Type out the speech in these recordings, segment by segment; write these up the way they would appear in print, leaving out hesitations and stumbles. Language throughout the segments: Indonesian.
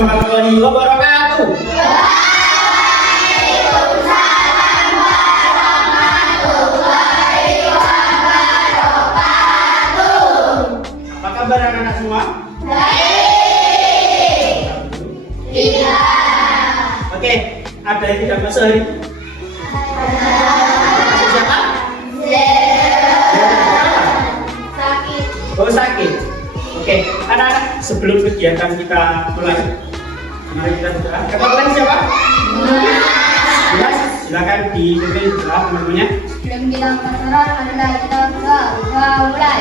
warahmatullahi wabarakatuh. Waalaikumsalam warahmatullahi wabarakatuh. Apa kabar anak-anak semua? Baik. Iya. Oke, ada yang tidak masuk hari ini? Masuk siapa? Sakit. Oh, sakit. Oke, anak-anak, sebelum kegiatan kita mulai, mari kita berdoa. Kata Tuhan siapa? Jelas, silakan dipimpin doa teman-temannya. Sebelum kita berdoa, adalah kita berdoa mulai.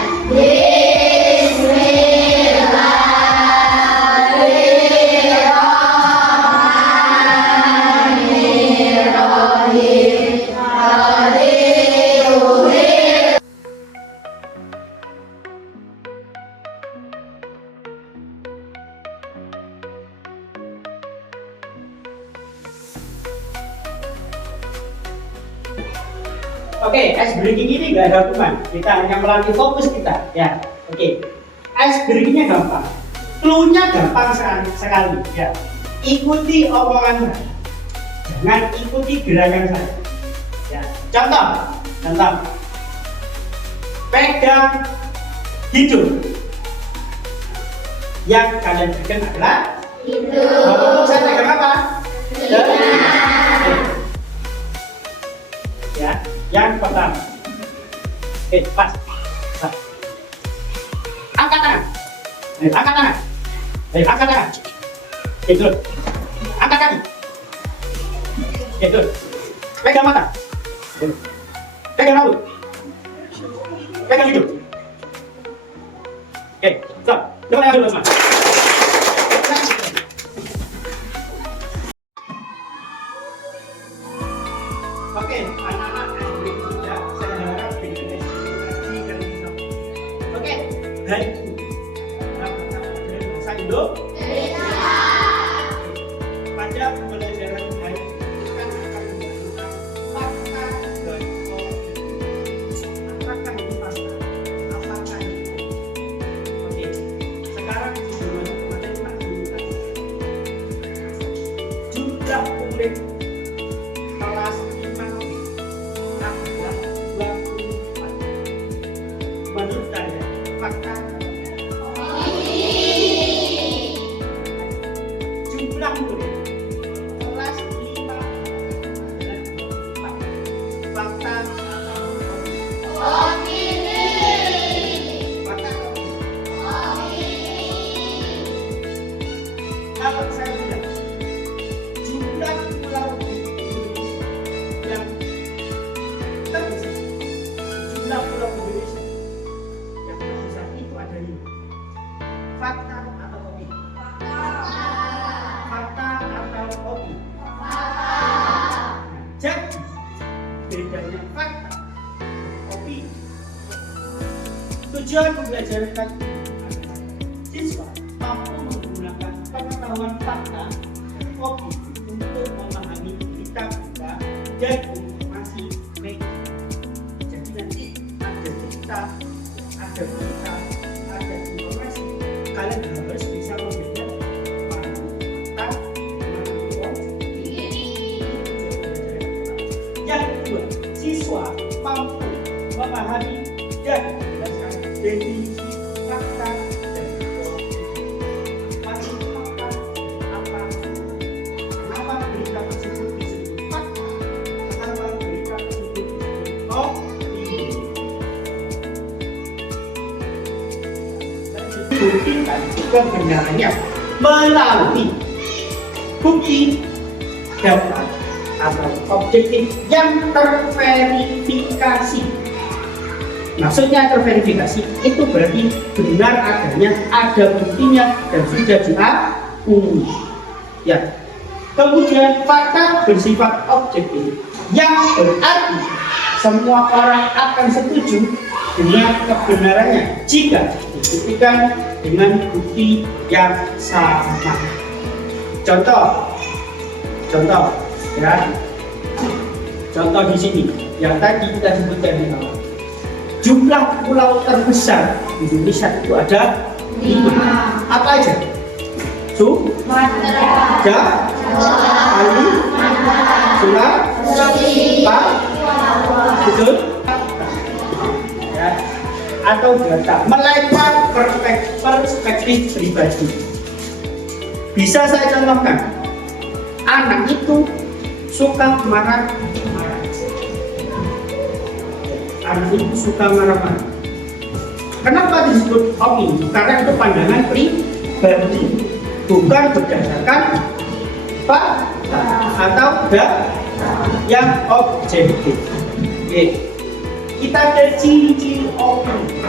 Oke, ice breaking ini nggak ada hukuman. Kita hanya melatih fokus kita. Ya, oke. Ice breakingnya gampang. Clue-nya gampang sekali. Ya, ikuti omongan saya. Jangan ikuti gerakan saya. Ya, contoh. Pegang hidung. Yang kalian pegang adalah Hidung. Kalau saya pegang apa? Ya, yang pertama. Oke, pas. Angkat tangan. Ayo, angkat tangan. Oke, dulu. Angkat kaki. Oke, dulu. Pegang mata. Pegang rambut. Pegang hidung. Oke, stop. Coba yang dulu semua. Oke, anak-anak ya, saya harap dengan edukasi dan bisa. Oke, hari ini bahasa Indo. Pada pembelajaran hari ini kita akan melakukan fakta dan opini. Apakah ini fakta? Apakah ini opini? Oke, sekarang sebelum materi tak tunjukkan jumlah kulit kelas 5 adalah 24. Menurut kalian, fakta jumlah murid kelas 5 dan 24. Fakta atau Opini. fakta? Kalau saya bilang jumlah pulau di Indonesia yang terbesar, jumlah pulau Indonesia yang terbesar itu ada 5. Fakta atau opini? Fakta atau opini? Jadi bedanya fakta opini. Tujuan pembelajaran tadi adalah siswa mampu menggunakan pengetahuan fakta dan opini untuk memahami berita-berita dan informasi media. Jadi nanti ada cerita, ada berita, ada informasi. Kalian harus bisa membedakan mana fakta, mana opini. Yang kedua, siswa mampu memahami dan menjelaskan definisi fakta dan opini. Apa itu fakta? Apa? Kenapa berita tersebut disebut fakta? Kenapa berita tersebut disebut opini? Buktikan kebenarannya melalui bukti data atau objektif yang terverifikasi. Maksudnya terverifikasi itu berarti benar adanya, ada buktinya dan sudah diakui. Ya. Kemudian fakta bersifat objektif yang berarti semua orang akan setuju dengan kebenarannya jika dibuktikan dengan bukti yang sama. Contoh ya. Contoh di sini yang tadi kita sebutkan di awal. jumlah pulau terbesar di Indonesia itu ada 5. Apa aja? Sumatera, Bali, Sulawesi, betul? Ya. Atau data melebar perspektif pribadi. Bisa saya contohkan, anak itu suka marah-marah. Anak itu suka marah-marah. Kenapa disebut opini? Karena itu pandangan pribadi, bukan berdasarkan fakta atau data yang objektif. Oke. Kita ada ciri-ciri opini.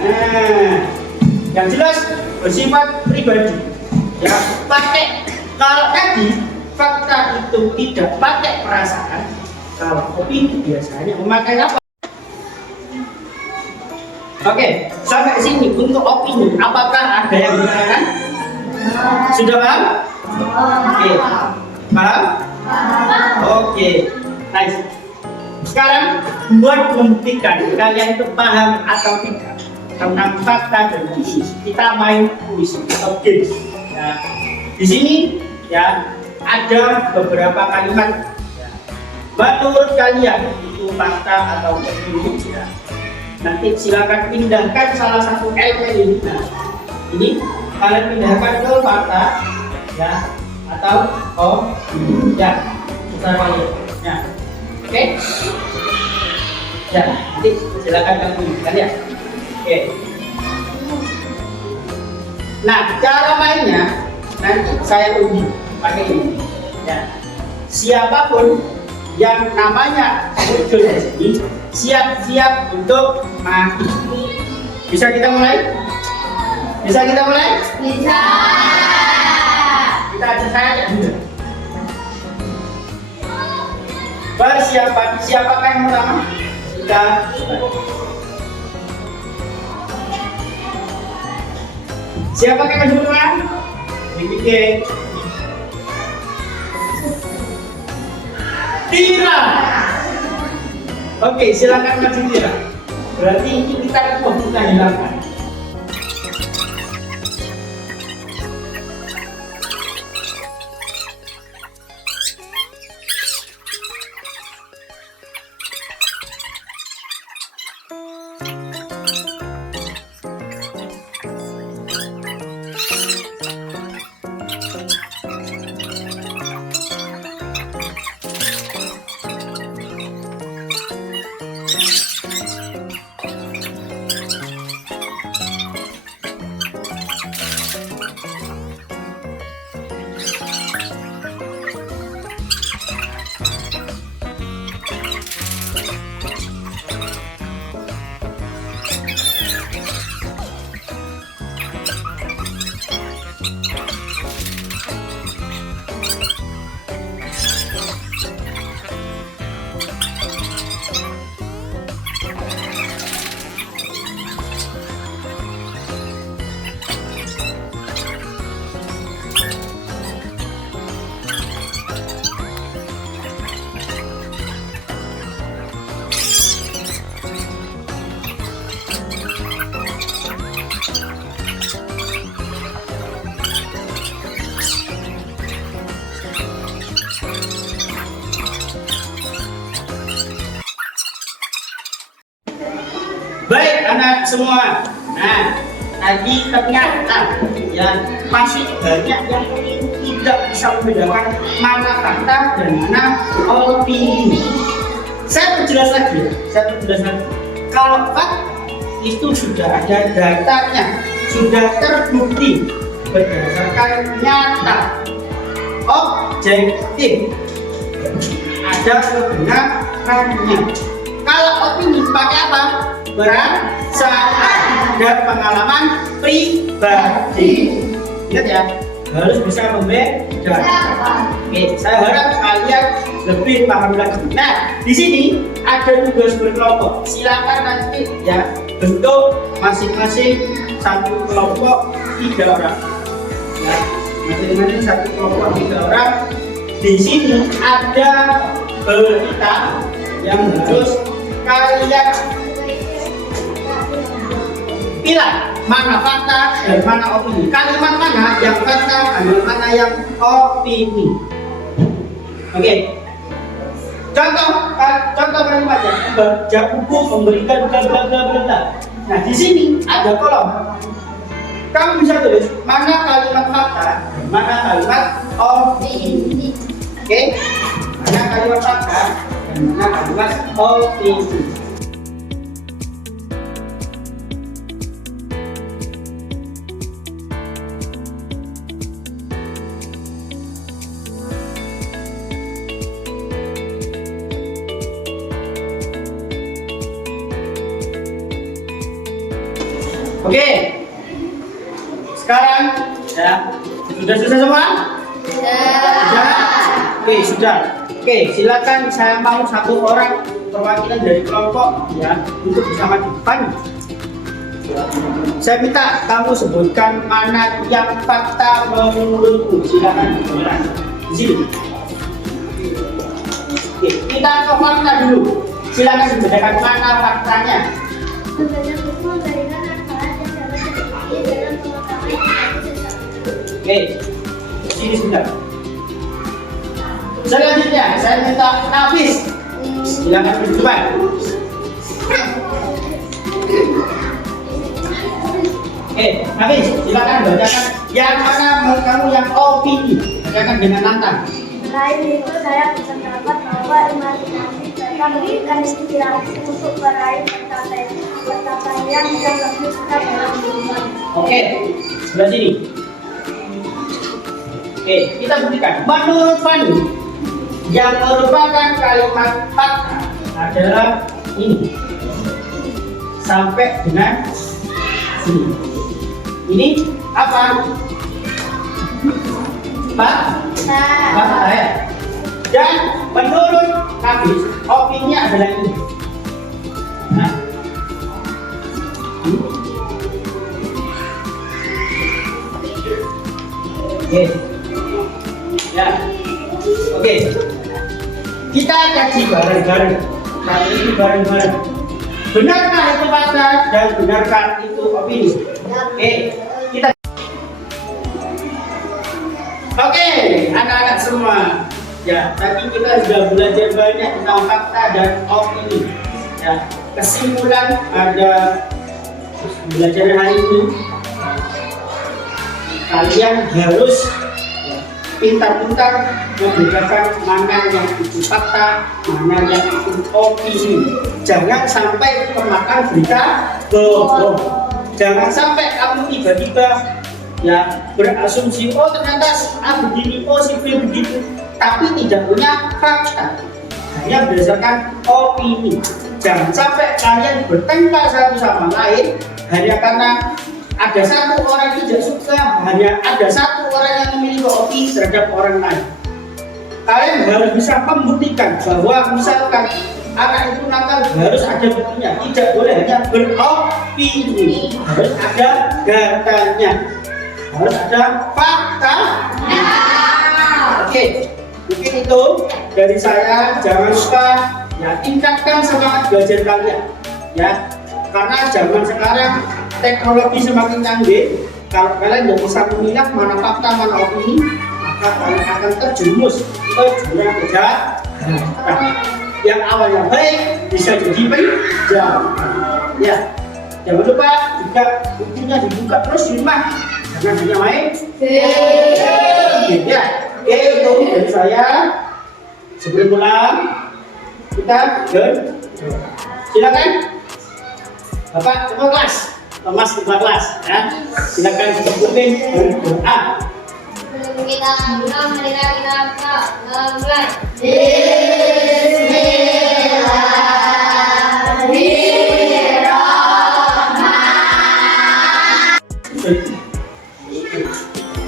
Nah, yang jelas bersifat pribadi. Ya, pakai kalau tadi fakta itu tidak pakai perasaan, kalau opini biasanya memakai apa? Oke, sampai sini untuk opini. Apakah ada yang bertanyakan? Sudah paham? Oke, paham? Oke, nice. Sekarang buat membuktikan kalian itu paham atau tidak tentang fakta dan opini, kita main kuis atau games. Ya. Di sini ya ada beberapa kalimat. Ya. Menurut kalian itu fakta atau opini? Ya. Nanti silakan pindahkan salah satu elemen ini. Nah, ini kalian pindahkan ke fakta, ya, atau ya, kita lihat. Ya. Oke, ya, nanti silakan kamu lihat. Oke. Nah, cara mainnya nanti saya uji pakai ini. Ya. Siapapun yang namanya muncul di sini, siap-siap untuk mati. Bisa kita mulai? Bisa kita mulai? bisa. Kita ajak saya dulu. Persiapan, siapakah yang pertama? Sudah. Siapakah yang kedua? Dipikir. Tira. Oke, silakan maju Tira. Berarti ini kita hilangkan. Baik anak semua. Nah, tadi ternyata ya masih banyak yang tidak bisa membedakan mana fakta dan mana opini. Saya perjelas lagi. Kalau fakta itu sudah ada datanya, sudah terbukti berdasarkan nyata, objektif, ada kebenarannya. Kalau opini pakai apa? Perasaan dan pengalaman pribadi. Ingat ya, harus bisa membedakan. Oke, saya harap kalian lebih paham lagi. Nah, di sini ada tugas berkelompok. Silakan nanti ya bentuk masing-masing satu kelompok 3 orang. Ya, masing-masing satu kelompok 3 orang. Di sini ada berita yang harus kalian Pilih mana fakta dan mana opini. Kalimat mana yang fakta, kalimat mana yang opini. Oke. Contoh kalimatnya. Baca buku memberikan bla bla bla bla. Nah, di sini ada kolom. Kamu bisa tulis mana kalimat fakta, mana kalimat opini. Oke? Mana kalimat fakta dan mana kalimat opini. Oke. Sekarang ya, sudah selesai semua? Sudah. Oke, sudah. Oke, silakan saya mau satu orang perwakilan dari kelompok ya untuk bersama di depan. Saya minta kamu sebutkan mana yang fakta menurutmu. Silakan di sini. Oke, kita ke fakta dulu. Silakan dibedakan mana faktanya. Membaca buku memberikan manfaat yang dapat terbukti dalam pengetahuan tentang sesuatu. Oke, sini sudah. Selanjutnya, saya minta Nafis. Silakan berdebat. Oke, Nafis, silakan bacakan yang mana menurut kamu yang opini. Bacakan dengan lantang. Selain itu, saya berpendapat bahwa imajinasi dapat memberikan inspirasi untuk meraih pencapaian yang lebih besar dalam kehidupan. Oke, sebelah sini. Oke, kita buktikan. Menurut Fani, yang merupakan kalimat fakta adalah ini. Sampai dengan sini. Ini apa? Fakta ya. Dan menurut Nafis, opini adalah ini. Nah. Oke. Ya. Oke. Kita kaji bareng-bareng. Kali ini bareng-bareng. Benarkah itu fakta dan benarkah itu opini? Oke. Kita. Oke, anak-anak semua. Ya, tadi kita sudah belajar banyak tentang fakta dan opini. Ya, kesimpulan ada belajar hari ini. Kalian harus pintar-pintar membedakan mana yang itu fakta, mana yang itu opini. Jangan sampai kemakan berita bohong. Jangan sampai kamu tiba-tiba ya berasumsi oh ternyata si A begini, oh si B begitu, tapi tidak punya fakta, hanya berdasarkan opini. Jangan sampai kalian bertengkar satu sama lain hanya karena ada satu orang tidak suka, hanya ada satu orang yang memiliki opini terhadap orang lain. Kalian harus bisa membuktikan bahwa misalkan anak itu nakal harus ada buktinya, tidak boleh hanya beropini, harus ada datanya, harus ada fakta. Oke, mungkin itu dari saya. Jangan lupa ya tingkatkan semangat belajar kalian ya, karena zaman sekarang teknologi semakin canggih. Kalau kalian tidak bisa memilah mana fakta mana opini, maka kalian akan terjerumus ke jurang kejahatan. Yang awalnya baik bisa jadi penjahat. Ya, jangan lupa juga bukunya dibuka terus di rumah, jangan hanya main. Ya, itu dari saya. Sebelum pulang kita silakan Bapak ketua kelas, Thomas ketua kelas ya. Silakan dipimpin berdoa. Kita marilah kita mulai.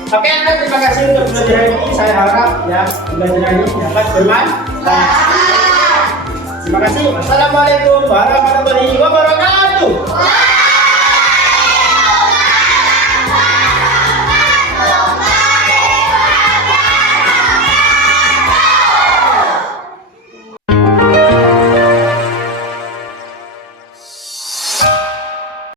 Oke, terima kasih untuk belajar ini. Saya harap ya belajar ini dapat bermanfaat. Terima kasih. Wassalamualaikum warahmatullahi wabarakatuh.